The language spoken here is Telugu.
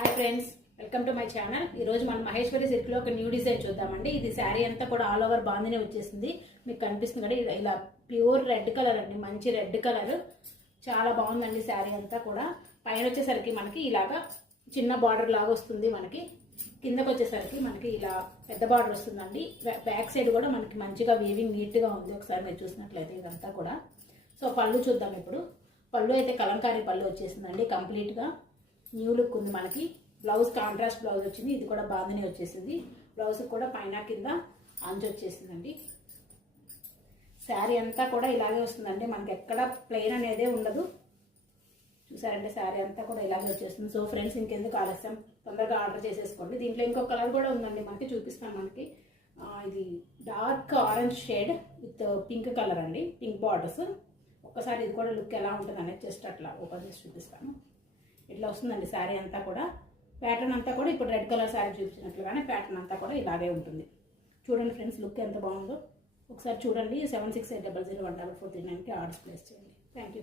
Hi friends, welcome to my channel. ఈరోజు మనం మహేశ్వరి సిల్క్లో ఒక న్యూ డిజైన్ చూద్దామండి. ఇది శారీ అంతా కూడా ఆల్ ఓవర్ బాందినే వచ్చేసింది. మీకు కనిపిస్తుంది కదా, ఇలా ప్యూర్ రెడ్ కలర్ అండి, మంచి రెడ్ కలర్. చాలా బాగుందండి శారీ అంతా కూడా. పైన వచ్చేసరికి మనకి ఇలాగా చిన్న బార్డర్ లాగా వస్తుంది. మనకి కిందకు వచ్చేసరికి మనకి ఇలా పెద్ద బార్డర్ వస్తుందండి. బ్యాక్ సైడ్ కూడా మనకి మంచిగా వీవింగ్ నీట్గా ఉంది. ఒకసారి మీరు చూసినట్లయితే ఇదంతా కూడా. సో పళ్ళు చూద్దాం ఇప్పుడు. పళ్ళు అయితే కలంకారీ పళ్ళు వచ్చేసిందండి. కంప్లీట్గా న్యూ లుక్ ఉంది. మనకి బ్లౌజ్ కాంట్రాస్ట్ బ్లౌజ్ వచ్చింది. ఇది కూడా బాగానే వచ్చేసింది. బ్లౌజ్ కూడా పైన కింద అంచు వచ్చేసిందండి. శారీ అంతా కూడా ఇలాగే వస్తుందండి. మనకి ఎక్కడ ప్లెయిన్ అనేదే ఉండదు. చూసారంటే శారీ అంతా కూడా ఇలాగే వచ్చేస్తుంది. సో ఫ్రెండ్స్, ఇంకెందుకు ఆలస్యం, తొందరగా ఆర్డర్ చేసేసుకోండి. దీంట్లో ఇంకో కలర్ కూడా ఉందండి, మనకి చూపిస్తాను. మనకి ఇది dark orange shade with pink colour అండి, పింక్ బార్డర్స్. ఒక్కసారి ఇది కూడా లుక్ ఎలా ఉంటుంది అనేది జస్ట్ అట్లా ఓపెన్ చేసి చూపిస్తాను. ఇట్లా వస్తుందండి శారీ అంతా కూడా. ప్యాటర్న్ అంతా కూడా ఇప్పుడు రెడ్ కలర్ శారీ చూపించినట్లుగానే ప్యాటర్న్ అంతా కూడా ఇలాగే ఉంటుంది. చూడండి ఫ్రెండ్స్, లుక్ ఎంత బాగుందో ఒకసారి చూడండి. 7680014439కి ఆర్డర్స్ ప్లేస్ చేయండి. Thank you.